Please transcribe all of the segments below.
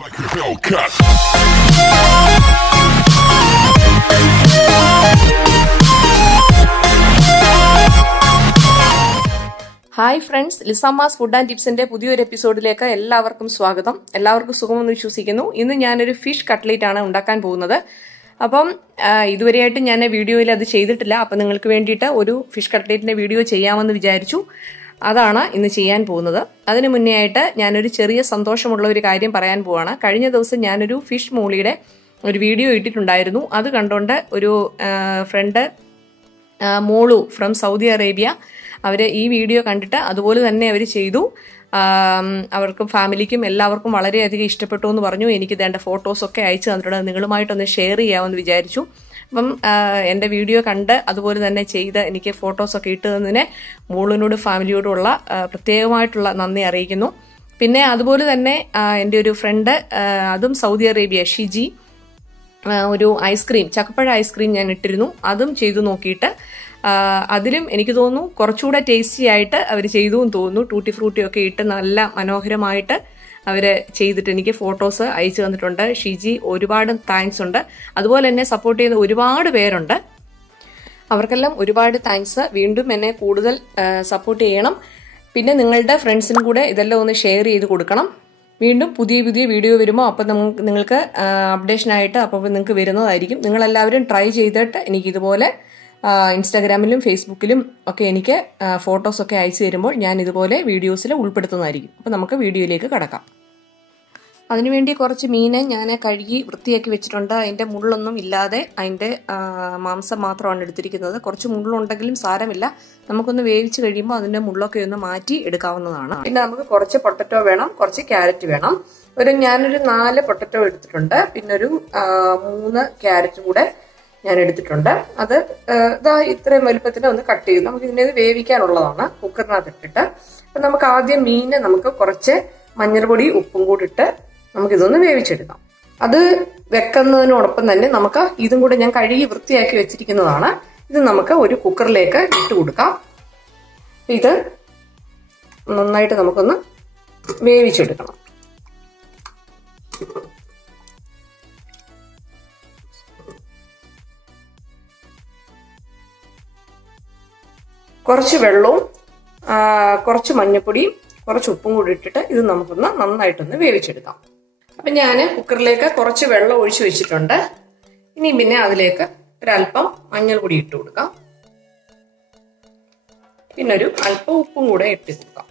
Like a Hellcat. Hi friends, Lizamma's Food and Tips ന്റെ പുതിയൊരു എപ്പിസോഡിലേക്ക് എല്ലാവർക്കും സ്വാഗതം. എല്ലാവർക്കും സുഖമെന്ന് വിശ്വസിക്കുന്നു. ഇന്ന് ഞാനൊരു ഫിഷ് കട്ട്ലേറ്റ് ആണ് ഉണ്ടാക്കാൻ പോകുന്നത്. അപ്പം ഇതുവരെയായിട്ട് ഞാൻ വീഡിയോയിൽ അത് ചെയ്തിട്ടില്ല. അപ്പം നിങ്ങൾക്ക് വേണ്ടിയിട്ട് ഒരു ഫിഷ് കട്ട്ലേറ്റിന്റെ വീഡിയോ ചെയ്യാമെന്ന് വിചാരിച്ചു. അതാണ് ഇന്ന് ചെയ്യാൻ പോകുന്നത്. അതിനു മുന്നേ ആയിട്ട് ഞാനൊരു ചെറിയ സന്തോഷമുള്ള ഒരു കാര്യം പറയാൻ പോവാണ്. കഴിഞ്ഞ ദിവസം ഞാനൊരു ഫിഷ് മോളിയുടെ ഒരു വീഡിയോ ഇട്ടിട്ടുണ്ടായിരുന്നു. അത് കണ്ടുകൊണ്ട് ഒരു ഫ്രണ്ട് മോളു ഫ്രം സൗദി അറേബ്യ അവർ ഈ വീഡിയോ കണ്ടിട്ട് അതുപോലെ തന്നെ അവർ ചെയ്തു. അവർക്കും ഫാമിലിക്കും എല്ലാവർക്കും വളരെയധികം ഇഷ്ടപ്പെട്ടു എന്ന് പറഞ്ഞു. എനിക്ക് വേണ്ട ഫോട്ടോസൊക്കെ അയച്ചു തന്നിട്ടുണ്ട്. നിങ്ങളുമായിട്ടൊന്ന് ഷെയർ ചെയ്യാമെന്ന് വിചാരിച്ചു. അപ്പം എൻ്റെ വീഡിയോ കണ്ട് അതുപോലെ തന്നെ ചെയ്ത് എനിക്ക് ഫോട്ടോസൊക്കെ ഇട്ട് തന്നതിന് മോളിനോട് ഫാമിലിയോടുള്ള പ്രത്യേകമായിട്ടുള്ള നന്ദി അറിയിക്കുന്നു. പിന്നെ അതുപോലെ തന്നെ എൻ്റെ ഒരു ഫ്രണ്ട് അതും സൗദി അറേബ്യ ഷിജി ഒരു ഐസ്ക്രീം ചക്കപ്പഴ ഐസ്ക്രീം ഞാൻ ഇട്ടിരുന്നു. അതും ചെയ്തു നോക്കിയിട്ട് അതിലും എനിക്ക് തോന്നുന്നു കുറച്ചുകൂടെ ടേസ്റ്റി ആയിട്ട് അവർ ചെയ്തു എന്ന് തോന്നുന്നു. ടൂട്ടി ഫ്രൂട്ടി ഒക്കെ ഇട്ട് നല്ല മനോഹരമായിട്ട് അവർ ചെയ്തിട്ട് എനിക്ക് ഫോട്ടോസ് അയച്ചു തന്നിട്ടുണ്ട്. ഷിജി ഒരുപാട് താങ്ക്സ് ഉണ്ട്. അതുപോലെ എന്നെ സപ്പോർട്ട് ചെയ്യുന്ന ഒരുപാട് പേരുണ്ട്. അവർക്കെല്ലാം ഒരുപാട് താങ്ക്സ്. വീണ്ടും എന്നെ കൂടുതൽ സപ്പോർട്ട് ചെയ്യണം. പിന്നെ നിങ്ങളുടെ ഫ്രണ്ട്സിനും കൂടെ ഇതെല്ലാം ഒന്ന് ഷെയർ ചെയ്ത് കൊടുക്കണം. വീണ്ടും പുതിയ വീഡിയോ വരുമ്പോൾ അപ്പം നിങ്ങൾക്ക് അപ്ഡേഷനായിട്ട് അപ്പോൾ നിങ്ങൾക്ക് വരുന്നതായിരിക്കും. നിങ്ങളെല്ലാവരും ട്രൈ ചെയ്തിട്ട് എനിക്കിതുപോലെ ഇൻസ്റ്റാഗ്രാമിലും ഫേസ്ബുക്കിലും ഒക്കെ എനിക്ക് ഫോട്ടോസൊക്കെ അയച്ചു തരുമ്പോൾ ഞാൻ ഇതുപോലെ വീഡിയോസിൽ ഉൾപ്പെടുത്തുന്നതായിരിക്കും. അപ്പോൾ നമുക്ക് വീഡിയോയിലേക്ക് കടക്കാം. അതിനുവേണ്ടി കുറച്ച് മീനെ ഞാൻ കഴുകി വൃത്തിയാക്കി വെച്ചിട്ടുണ്ട്. അതിൻ്റെ മുള്ളൊന്നും ഇല്ലാതെ അതിൻ്റെ മാംസം മാത്രമാണ് എടുത്തിരിക്കുന്നത്. കുറച്ച് മുള്ളുണ്ടെങ്കിലും സാരമില്ല. നമുക്കൊന്ന് വേവിച്ച് കഴിയുമ്പോൾ അതിൻ്റെ മുള്ളൊക്കെ ഒന്ന് മാറ്റി എടുക്കാവുന്നതാണ്. പിന്നെ നമുക്ക് കുറച്ച് പൊട്ടറ്റോ വേണം, കുറച്ച് ക്യാരറ്റ് വേണം. ഞാനൊരു 4 പൊട്ടറ്റോ എടുത്തിട്ടുണ്ട്. പിന്നെ ഒരു 3 ക്യാരറ്റും കൂടെ ഞാൻ എടുത്തിട്ടുണ്ട്. അത് ഇത്രയും വലുപ്പത്തിന് ഒന്ന് കട്ട് ചെയ്തു. നമുക്ക് ഇതിനെ വേവിക്കാനുള്ളതാണ്. കുക്കറിനകത്ത് ഇട്ടിട്ട് അപ്പൊ നമുക്ക് ആദ്യം മീനെ നമുക്ക് കുറച്ച് മഞ്ഞൾപ്പൊടി ഉപ്പും കൂടി ഇട്ട് നമുക്കിതൊന്ന് വേവിച്ചെടുക്കാം. അത് വെക്കുന്നതിനോടൊപ്പം തന്നെ നമുക്ക് ഇതും കൂടെ ഞാൻ കഴുകി വൃത്തിയാക്കി വെച്ചിരിക്കുന്നതാണ്. ഇത് നമുക്ക് ഒരു കുക്കറിലേക്ക് ഇട്ട് കൊടുക്കാം. ഇത് നന്നായിട്ട് നമുക്കൊന്ന് വേവിച്ചെടുക്കണം. കുറച്ച് വെള്ളവും കുറച്ച് മഞ്ഞപ്പൊടിയും കുറച്ച് ഉപ്പും കൂടി ഇട്ടിട്ട് ഇത് നമുക്കൊന്ന് നന്നായിട്ടൊന്ന് വേവിച്ചെടുക്കാം. അപ്പൊ ഞാൻ കുക്കറിലേക്ക് കുറച്ച് വെള്ളം ഒഴിച്ചു വെച്ചിട്ടുണ്ട്. ഇനി പിന്നെ അതിലേക്ക് ഒരല്പം മഞ്ഞൾപ്പൊടി ഇട്ട് കൊടുക്കാം. പിന്നെ ഒരു അല്പം ഉപ്പും കൂടെ ഇട്ട് കൊടുക്കാം.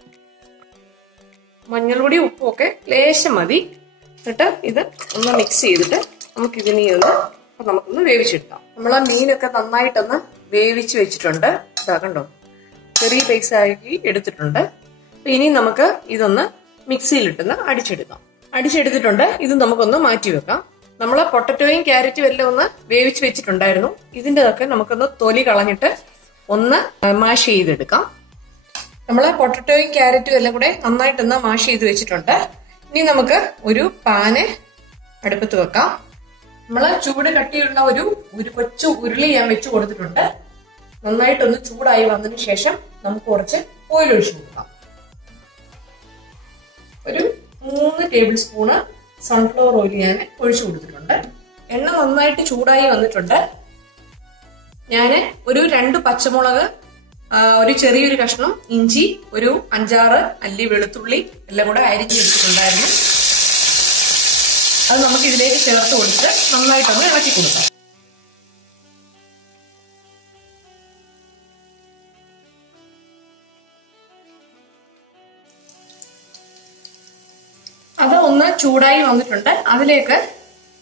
മഞ്ഞൾപ്പൊടി ഉപ്പും ഒക്കെ ലേശം മതി. എന്നിട്ട് ഇത് ഒന്ന് മിക്സ് ചെയ്തിട്ട് നമുക്കിതിനെ നമുക്കൊന്ന് വേവിച്ചെടുക്കാം. നമ്മളാ മീനൊക്കെ നന്നായിട്ടൊന്ന് വേവിച്ച് വെച്ചിട്ടുണ്ട്. ഇതാ കണ്ടോ, ചെറിയ പീസ് ആക്കി എടുത്തിട്ടുണ്ട്. ഇനി നമുക്ക് ഇതൊന്ന് മിക്സിയിലിട്ടൊന്ന് അടിച്ചെടുത്തിട്ടുണ്ട്. ഇത് നമുക്കൊന്ന് മാറ്റി വെക്കാം. നമ്മൾ പൊട്ടറ്റോയും ക്യാരറ്റും എല്ലാം ഒന്ന് വേവിച്ച് വെച്ചിട്ടുണ്ടായിരുന്നു. ഇതിൻ്റെതൊക്കെ നമുക്കൊന്ന് തൊലി കളഞ്ഞിട്ട് ഒന്ന് മാഷ് ചെയ്തെടുക്കാം. നമ്മൾ പൊട്ടറ്റോയും ക്യാരറ്റും എല്ലാം കൂടെ നന്നായിട്ടൊന്ന് മാഷ് ചെയ്ത് വെച്ചിട്ടുണ്ട്. ഇനി നമുക്ക് ഒരു പാന് അടുപ്പത്ത് വെക്കാം. നമ്മൾ ചൂട് കട്ടിയുള്ള ഒരു കൊച്ചു ഉരുളി ഞാൻ വെച്ച് കൊടുത്തിട്ടുണ്ട്. നന്നായിട്ടൊന്ന് ചൂടായി വന്നതിന് ശേഷം നമുക്ക് കുറച്ച് ഓയിൽ ഒഴിച്ചു കൊടുക്കാം. ഒരു 3 ടേബിൾ സ്പൂണ് സൺഫ്ലവർ ഓയിൽ ഞാൻ ഒഴിച്ചു കൊടുത്തിട്ടുണ്ട്. എണ്ണ നന്നായിട്ട് ചൂടായി വന്നിട്ടുണ്ട്. ഞാൻ ഒരു 2 പച്ചമുളക്, ഒരു ചെറിയൊരു കഷ്ണം ഇഞ്ചി, ഒരു 5-6 അല്ലി വെളുത്തുള്ളി എല്ലാം കൂടെ അരിഞ്ഞെടുത്തിട്ടുണ്ടായിരുന്നു. അത് നമുക്ക് ഇതിലേക്ക് ചേർത്ത് കൊടുത്ത് നന്നായിട്ടൊന്ന് ഇളക്കി കൊടുക്കാം. അത് ഒന്ന് ചൂടായി വന്നിട്ടുണ്ട്. അതിലേക്ക്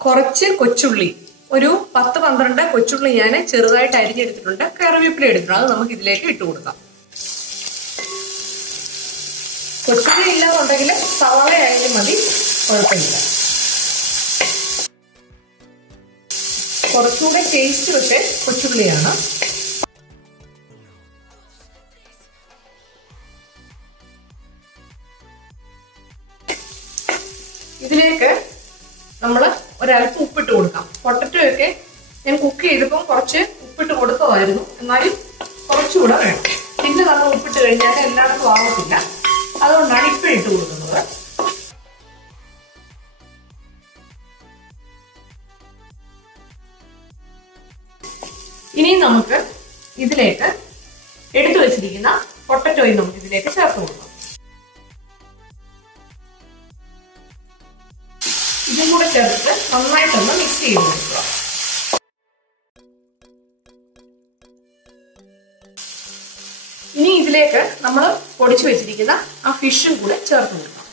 കുറച്ച് കൊച്ചുള്ളി, ഒരു 10-12 കൊച്ചുള്ളി ഞാൻ ചെറുതായിട്ട് അരിഞ്ഞെടുത്തിട്ടുണ്ട്. കറിവേപ്പില എടുത്തിട്ടുണ്ട്. അത് നമുക്ക് ഇതിലേക്ക് ഇട്ട് കൊടുക്കാം. കൊച്ചുള്ളി ഇല്ലാന്നുണ്ടെങ്കിൽ സവാള ആയാലും മതി, കുഴപ്പമില്ല. കുറച്ചുകൂടെ ടേസ്റ്റ് പക്ഷേ കൊച്ചുള്ളിയാണ്. ഇതിലേക്ക് നമ്മൾ ഒരല്പം ഉപ്പിട്ട് കൊടുക്കാം. പൊട്ടറ്റോ ഒക്കെ ഞാൻ കുക്ക് ചെയ്തപ്പോൾ കുറച്ച് ഉപ്പിട്ട് കൊടുത്തതായിരുന്നു. എന്നാലും കുറച്ചുകൂടെ വേണം. പിന്നെ നമ്മൾ ഉപ്പിട്ട് കഴിഞ്ഞാൽ എല്ലായിടത്തും ആവത്തില്ല. അതുകൊണ്ടാണ് ഇപ്പം ഇട്ട് കൊടുക്കുന്നത്. ഇനി നമുക്ക് ഇതിലേക്ക് എടുത്തു വെച്ചിരിക്കുന്ന പൊട്ടറ്റോയും നമുക്ക് ഇതിലേക്ക് ചേർത്ത് കൊടുക്കാം. ഇതും കൂടെ ചേർത്ത് നന്നായിട്ടൊന്ന് മിക്സ് ചെയ്ത് കൊടുക്കുക. ഇനി ഇതിലേക്ക് നമ്മൾ പൊടിച്ചു വെച്ചിരിക്കുന്ന ആ ഫിഷും കൂടെ ചേർത്ത് കൊടുക്കാം.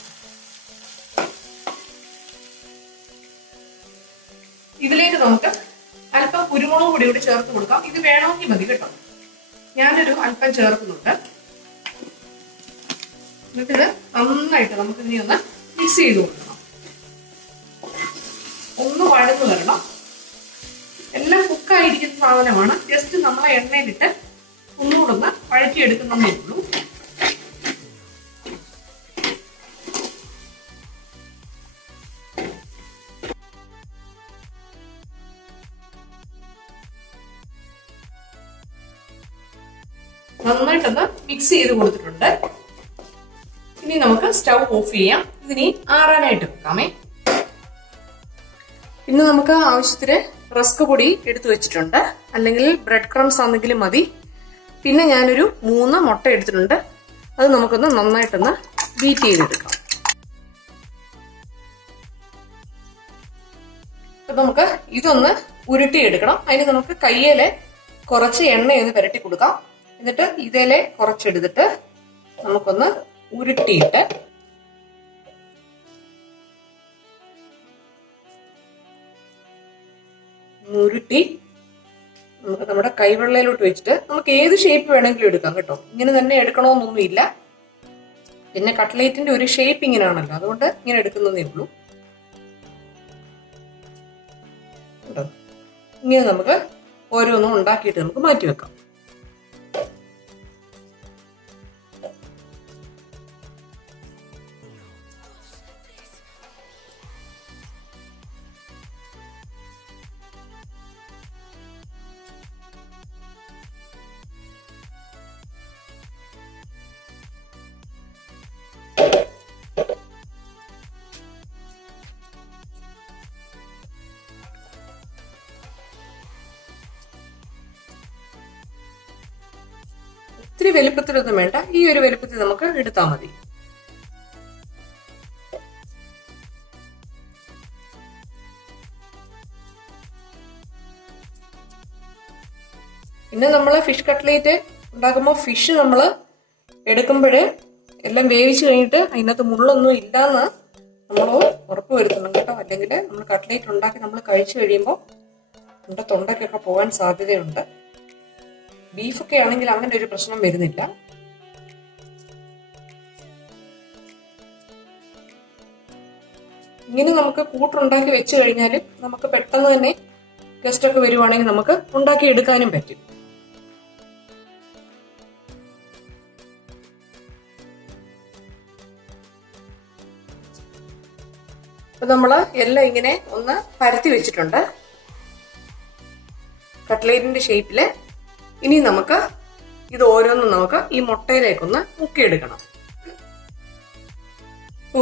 ഇതിലേക്ക് നമുക്ക് അല്പം കുരുമുളക് പൊടി കൂടി ചേർത്ത് കൊടുക്കാം. ഇത് വേണമെങ്കിൽ മതി കേട്ടോ. ഞാനൊരു അല്പം ചേർക്കുന്നുണ്ട്. എന്നിട്ടിത് നന്നായിട്ട് നമുക്ക് ഇനി ഒന്ന് മിക്സ് ചെയ്ത് കൊടുക്കണം. ഒന്ന് വഴന്നു വരണം. എല്ലാം കുക്കായിരിക്കുന്ന സാധനമാണ്. ജസ്റ്റ് നമ്മളെ എണ്ണയിലിട്ട് ഒന്നുകൂടെ ഒന്ന് വഴറ്റിയെടുക്കുന്നതേ ഉള്ളൂ. നന്നായിട്ടൊന്ന് മിക്സ് ചെയ്ത് കൊടുത്തിട്ടുണ്ട്. ഇനി നമുക്ക് സ്റ്റൗ ഓഫ് ചെയ്യാം. ഇതിനി ആറാനായിട്ട് വെക്കാമേ. ഇന്ന് നമുക്ക് ആവശ്യത്തിന് റസ്ക് പൊടി എടുത്തു വെച്ചിട്ടുണ്ട്, അല്ലെങ്കിൽ ബ്രെഡ് ക്രംസ് ആണെങ്കിലും മതി. പിന്നെ ഞാനൊരു 3 മുട്ട എടുത്തിട്ടുണ്ട്. അത് നമുക്കൊന്ന് നന്നായിട്ടൊന്ന് ബീറ്റ് ചെയ്തെടുക്കാം. അപ്പൊ നമുക്ക് ഇതൊന്ന് ഉരുട്ടിയെടുക്കണം. അതിന് നമുക്ക് കയ്യിലെ കുറച്ച് എണ്ണയൊന്ന് പുരട്ടി കൊടുക്കാം. എന്നിട്ട് ഇതിലെ കുറച്ചെടുത്തിട്ട് നമുക്കൊന്ന് ഉരുട്ടിയിട്ട് ഉരുട്ടി നമുക്ക് നമ്മുടെ കൈവെള്ളയിലോട്ട് വെച്ചിട്ട് നമുക്ക് ഏത് ഷേപ്പ് വേണമെങ്കിലും എടുക്കാം കേട്ടോ. ഇങ്ങനെ തന്നെ എടുക്കണമെന്നൊന്നുമില്ല. പിന്നെ കട്ട്ലേറ്റിന്റെ ഒരു ഷേപ്പ് ഇങ്ങനെയാണല്ലോ, അതുകൊണ്ട് ഇങ്ങനെ എടുക്കുന്നതേ ഉള്ളൂ കേട്ടോ. ഇങ്ങനെ നമുക്ക് ഓരോന്നും ഉണ്ടാക്കിയിട്ട് നമുക്ക് മാറ്റി വെക്കാം. ഇത്തിരി വലുപ്പത്തിലൊന്നും വേണ്ട, ഈ ഒരു വലുപ്പത്തിൽ നമുക്ക് എടുത്താൽ മതി. പിന്നെ നമ്മള് ഫിഷ് കട്ട്ലേറ്റ് ഉണ്ടാക്കുമ്പോൾ ഫിഷ് നമ്മള് എടുക്കുമ്പോഴ് എല്ലാം വേവിച്ച് കഴിഞ്ഞിട്ട് അതിനകത്ത് മുള്ളൊന്നും ഇല്ലാന്ന് നമ്മൾ ഉറപ്പ് വരുത്തണം കേട്ടോ. അല്ലെങ്കിൽ നമ്മൾ കട്ട്ലേറ്റ് ഉണ്ടാക്കി നമ്മൾ കഴിച്ചു കഴിയുമ്പോൾ നമ്മുടെ തൊണ്ടയ്ക്കൊക്കെ പോകാൻ സാധ്യതയുണ്ട്. ബീഫൊക്കെ ആണെങ്കിൽ അങ്ങനെ ഒരു പ്രശ്നം വരുന്നില്ല. ഇങ്ങനെ നമുക്ക് കൂട്ടുണ്ടാക്കി വെച്ച് കഴിഞ്ഞാൽ നമുക്ക് പെട്ടെന്ന് തന്നെ ഗസ്റ്റ് ഒക്കെ വരുവാണെങ്കിൽ നമുക്ക് ഉണ്ടാക്കി എടുക്കാനും പറ്റും. അപ്പൊ നമ്മള് എല്ലാം ഇങ്ങനെ ഒന്ന് പരത്തി വെച്ചിട്ടുണ്ട് കട്ട്ലേറ്റിന്റെ ഷേപ്പില്. ഇനി നമുക്ക് ഇത് ഓരോന്നും നമുക്ക് ഈ മുട്ടയിലേക്കൊന്ന് മുക്കിയെടുക്കണം.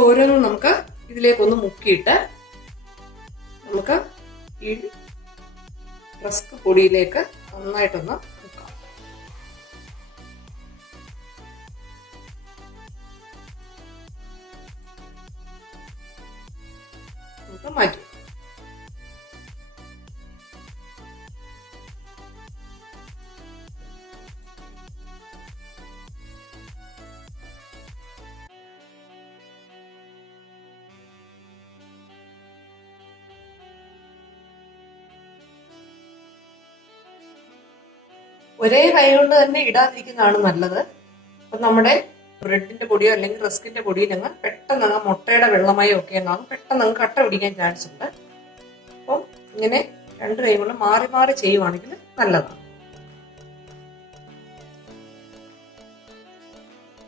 ഓരോന്നും നമുക്ക് ഇതിലേക്കൊന്ന് മുക്കിയിട്ട് നമുക്ക് ഈ റസ്ക് പൊടിയിലേക്ക് നന്നായിട്ടൊന്ന് മുക്കാം. നമുക്ക് മാറ്റി. ഒരേ കൈ കൊണ്ട് തന്നെ ഇടാതിരിക്കുന്നതാണ് നല്ലത്. അപ്പൊ നമ്മുടെ ബ്രെഡിന്റെ പൊടിയോ അല്ലെങ്കിൽ റസ്കിന്റെ പൊടിയിൽ അങ്ങ് പെട്ടെന്ന് അങ്ങ് മുട്ടയുടെ വെള്ളമയോ ഒക്കെ അങ്ങ് പെട്ടെന്ന് അങ്ങ് കട്ട പിടിക്കാൻ ചാൻസ് ഉണ്ട്. അപ്പം ഇങ്ങനെ 2 കൈ കൊണ്ട് മാറി മാറി ചെയ്യുവാണെങ്കിൽ നല്ലതാണ്.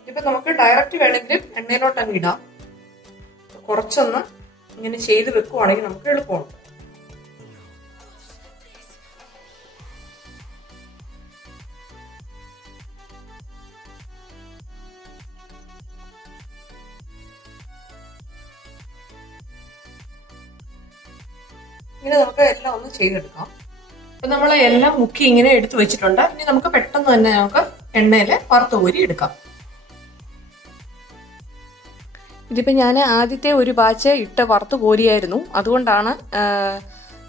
ഇപ്പൊ നമുക്ക് ഡയറക്റ്റ് വേണമെങ്കിലും എണ്ണയിലോട്ട് അങ്ങ് ഇടാം. കുറച്ചൊന്ന് ഇങ്ങനെ ചെയ്ത് വെക്കുവാണെങ്കിൽ നമുക്ക് എളുപ്പമുണ്ട്. ഇനി നമുക്ക് എല്ലാം ഒന്ന് ചെയ്തെടുക്കാം. അപ്പൊ നമ്മൾ എല്ലാം മുക്കി ഇങ്ങനെ എടുത്തു വെച്ചിട്ടുണ്ട്. ഇനി നമുക്ക് പെട്ടെന്ന് തന്നെ നമുക്ക് എണ്ണയിൽ വറുത്ത് കോരി എടുക്കാം. ഇതിപ്പോ ഞാൻ ആദ്യത്തെ ഒരു ബാച്ച് ഇട്ട് വറുത്ത് കോരിയായിരുന്നു. അതുകൊണ്ടാണ്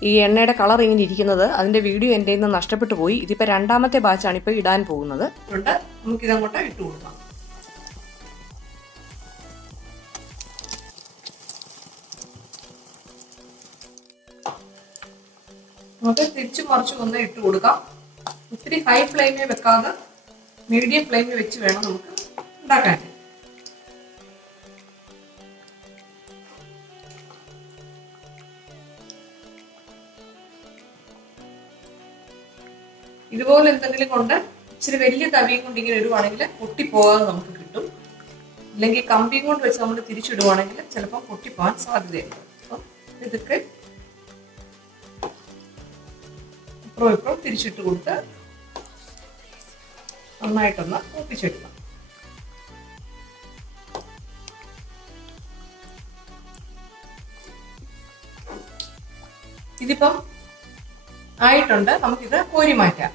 ഈ എണ്ണയുടെ കളർ ഇങ്ങനെ ഇരിക്കുന്നത്. അതിന്റെ വീഡിയോ എന്റെ നിന്ന് നഷ്ടപ്പെട്ടു പോയി. ഇതിപ്പോ രണ്ടാമത്തെ ബാച്ചാണ് ഇപ്പൊ ഇടാൻ പോകുന്നത്. നമുക്കിതങ്ങോട്ട് ഇട്ട് കൊടുക്കാം. നമുക്ക് തിരിച്ചു മറിച്ച് ഒന്ന് ഇട്ട് കൊടുക്കാം. ഒത്തിരി ഹൈ ഫ്ലെയിമിൽ വെക്കാതെ മീഡിയം ഫ്ലെയിമിൽ വെച്ച് വേണം നമുക്ക് ഉണ്ടാക്കാൻ. ഇതുപോലെ എന്തെങ്കിലും കൊണ്ട് ഇച്ചിരി വലിയ തവിയും കൊണ്ട് ഇങ്ങനെ ഇടുവാണെങ്കിൽ പൊട്ടിപ്പോകാതെ നമുക്ക് കിട്ടും. അല്ലെങ്കിൽ കമ്പിയും കൊണ്ട് വെച്ച് നമ്മൾ തിരിച്ചിടുവാണെങ്കിൽ ചിലപ്പോൾ പൊട്ടിപ്പോകാൻ സാധ്യതയുണ്ട്. അപ്പം ഇതൊക്കെ അപ്പുറം ഇപ്പുറം തിരിച്ചിട്ട് കൊടുത്ത് നന്നായിട്ടൊന്ന് ഒപ്പിച്ചെടുക്കാം. ഇതിപ്പം ആയിട്ടുണ്ട്. നമുക്കിത് കോരി മാറ്റാം.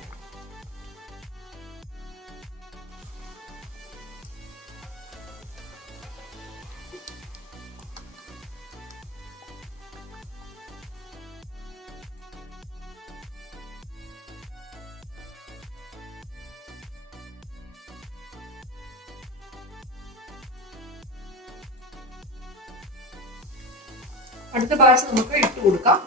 അടുത്ത ബാച്ച് നമുക്ക് ഇട്ട് കൊടുക്കാം.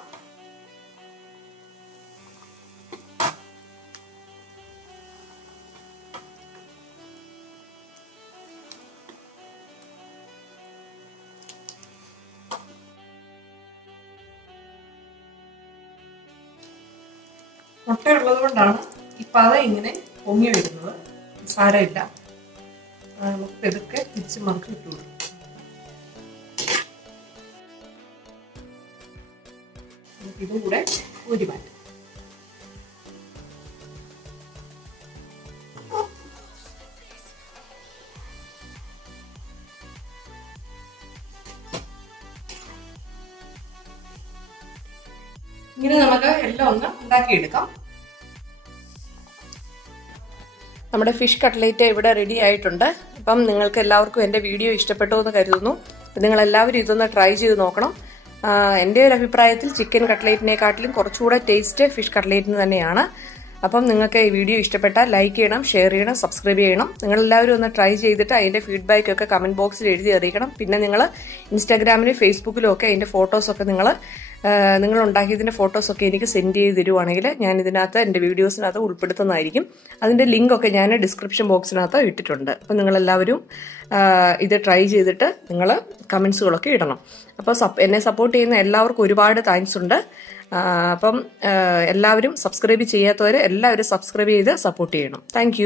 മുട്ടയുള്ളത് കൊണ്ടാണ് ഈ പത ഇങ്ങനെ പൊങ്ങി വരുന്നത്. സാരമില്ല, നമുക്ക് ഇതൊക്കെ തിരിച്ച് മറിച്ച് ഇട്ട് കൊടുക്കും. ഇതും കൂടെ ഊരി മാറ്റാം. ഇങ്ങനെ നമുക്ക് എല്ലാം ഒന്ന് ഉണ്ടാക്കിയെടുക്കാം. നമ്മുടെ ഫിഷ് കട്ട്ലേറ്റ് ഇവിടെ റെഡി ആയിട്ടുണ്ട്. അപ്പം നിങ്ങൾക്ക് എല്ലാവർക്കും എൻ്റെ വീഡിയോ ഇഷ്ടപ്പെട്ടു എന്ന് കരുതുന്നു. അപ്പം നിങ്ങൾ എല്ലാവരും ഇതൊന്ന് ട്രൈ ചെയ്ത് നോക്കണം. എൻ്റെ ഒരു അഭിപ്രായത്തിൽ ചിക്കൻ കട്ട്ലേറ്റിനെക്കാട്ടിലും കുറച്ചുകൂടെ ടേസ്റ്റ് ഫിഷ് കട്ട്ലേറ്റിന് തന്നെയാണ്. അപ്പം നിങ്ങൾക്ക് ഈ വീഡിയോ ഇഷ്ടപ്പെട്ടാൽ ലൈക്ക് ചെയ്യണം, ഷെയർ ചെയ്യണം, സബ്സ്ക്രൈബ് ചെയ്യണം. നിങ്ങളെല്ലാവരും ഒന്ന് ട്രൈ ചെയ്തിട്ട് അതിൻ്റെ ഫീഡ്ബാക്ക് ഒക്കെ കമൻറ്റ് ബോക്സിൽ എഴുതി അറിയിക്കണം. പിന്നെ നിങ്ങൾ ഇൻസ്റ്റാഗ്രാമിലും ഫേസ്ബുക്കിലും ഒക്കെ അതിൻ്റെ ഫോട്ടോസൊക്കെ നിങ്ങൾ ഉണ്ടാക്കിയതിൻ്റെ ഫോട്ടോസൊക്കെ എനിക്ക് സെൻഡ് ചെയ്ത് തരുവാണെങ്കിൽ ഞാൻ ഇതിനകത്ത് എൻ്റെ വീഡിയോസിനകത്ത് ഉൾപ്പെടുത്തുന്നതായിരിക്കും. അതിൻ്റെ ലിങ്കൊക്കെ ഞാൻ ഡിസ്ക്രിപ്ഷൻ ബോക്സിനകത്ത് ഇട്ടിട്ടുണ്ട്. അപ്പം നിങ്ങളെല്ലാവരും ഇത് ട്രൈ ചെയ്തിട്ട് നിങ്ങൾ കമൻസുകളൊക്കെ ഇടണം. അപ്പോൾ എന്നെ സപ്പോർട്ട് ചെയ്യുന്ന എല്ലാവർക്കും ഒരുപാട് താങ്ക്സ് ഉണ്ട്. അപ്പം എല്ലാവരും സബ്സ്ക്രൈബ് ചെയ്യാത്തവർ എല്ലാവരും സബ്സ്ക്രൈബ് ചെയ്ത് സപ്പോർട്ട് ചെയ്യണം. താങ്ക്